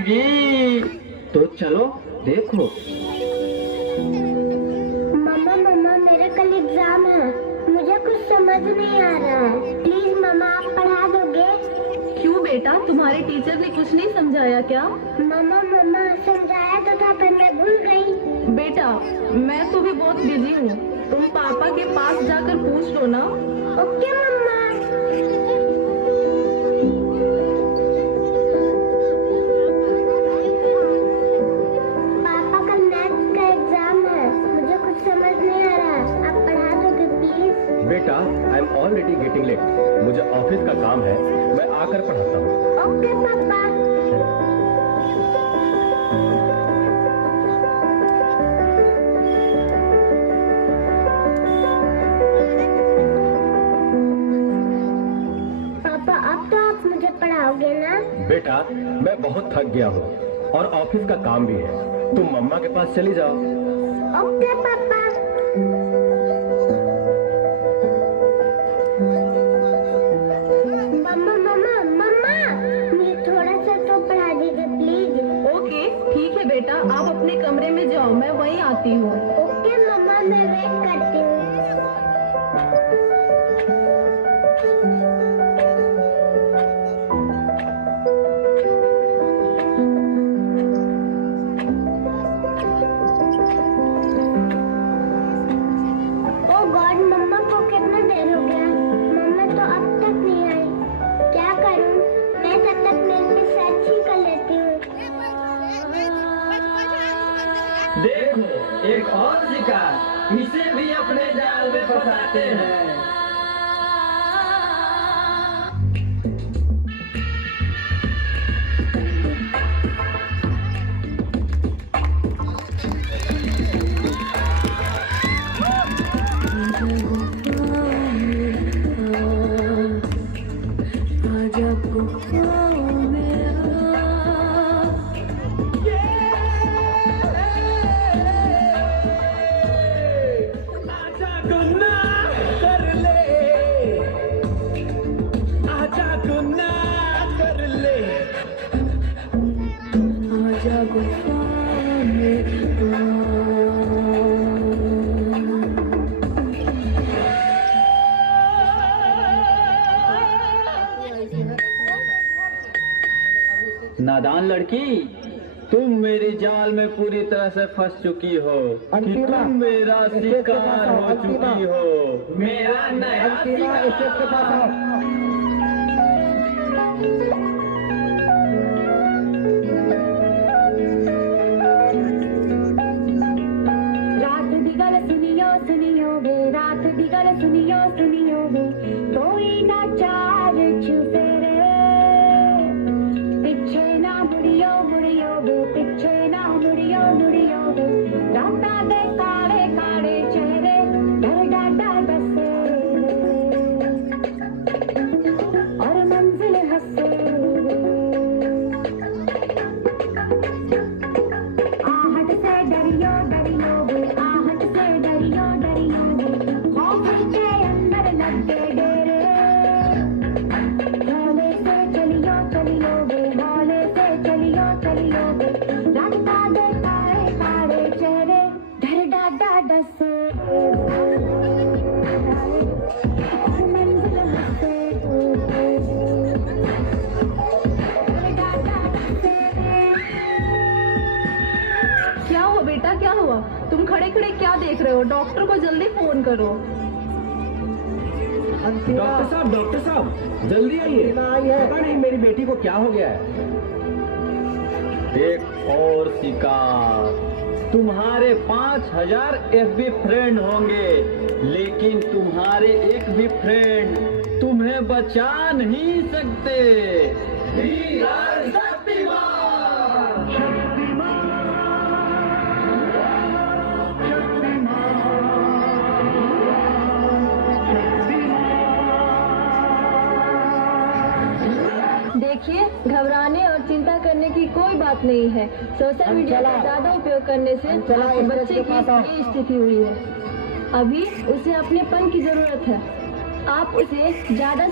जाएगी। तो चलो देखो। मम्मा मम्मा मेरा कल एग्जाम है, मुझे कुछ समझ नहीं आ रहा है, प्लीज मम्मा आप पढ़ा दोगे? क्यों बेटा, तुम्हारे टीचर ने कुछ नहीं समझाया क्या? मम्मा मम्मा समझाया तो था पर मैं भूल गई। बेटा मैं तो भी बहुत बिजी हूँ, तुम पापा के पास जाकर पूछ लो ना। ओके मम्मा। पापा कल मैथ्स का एग्जाम है, मुझे कुछ समझ नहीं आ रहा है, आप पढ़ा दोगे प्लीज? बेटा I am already getting late, मुझे ऑफिस का काम है, मैं आकर पढ़ाता हूँ। ओके पापा। पापा अब तो आप मुझे पढ़ाओगे ना? बेटा मैं बहुत थक गया हूँ और ऑफिस का काम भी है, तुम मम्मा के पास चली जाओ। ओके पापा। मम्मा मम्मा मम्मा मुझे थोड़ा सा तो पढ़ा दीजिए प्लीज। ओके ठीक है बेटा, आप अपने कमरे में जाओ, मैं वहीं आती हूँ। ओके मम्मा मैं वेट करती हूँ। ओ गॉड मम्मा को कितना देर हो गया, मम्मा तो अब तक नहीं आई, क्या करूँ? मैं तब तक नेल पे सर्च ही कर लेती हूँ। देखो एक और शिकार, इसे भी अपने जाल में फंसाते हैं। नादान लड़की, तुम मेरी जाल में पूरी तरह से फंस चुकी हो कि तुम मेरा शिकार हो चुकी हो। मेरा नया रात दी गल सुनियो सुनियो वे, रात दी गल सुनियो सुनियो वे, कोई ना चार छुपे रे, पिछे ना मुड़ियो मुड़ियो वे, पिछे ना मुड़ियो मुड़ियो वे, राता दे काले काले चेहरे डर डाटा दसे और मंजिल हंसे। आहट से डरियो डरियो वे, आहट से डरियो डरियो वे, खौफ के अंदर लगे डेरे, भोले से चलियो चलियो वे, भोले से चलियो चलियो वे, राता दे काले काले चेहरे डर डाटा डसे और मंजिल हंसे डर डाटा डसे। क्या हुआ बेटा, क्या हुआ? तुम खड़े खड़े क्या देख रहे हो? डॉक्टर को जल्दी फोन करो। डॉक्टर साहब जल्दी आइए, पता नहीं मेरी बेटी को क्या हो गया है। एक और शिकार, तुम्हारे 5000 FB फ्रेंड होंगे, लेकिन तुम्हारे एक भी फ्रेंड तुम्हें बचा नहीं सकते। देखिए, घबराने और चिंता करने की कोई बात नहीं है। सोशल मीडिया का ज्यादा उपयोग करने से आपके बच्चे की ये स्थिति हुई है। अभी उसे अपनेपन की जरूरत है, आप उसे ज्यादा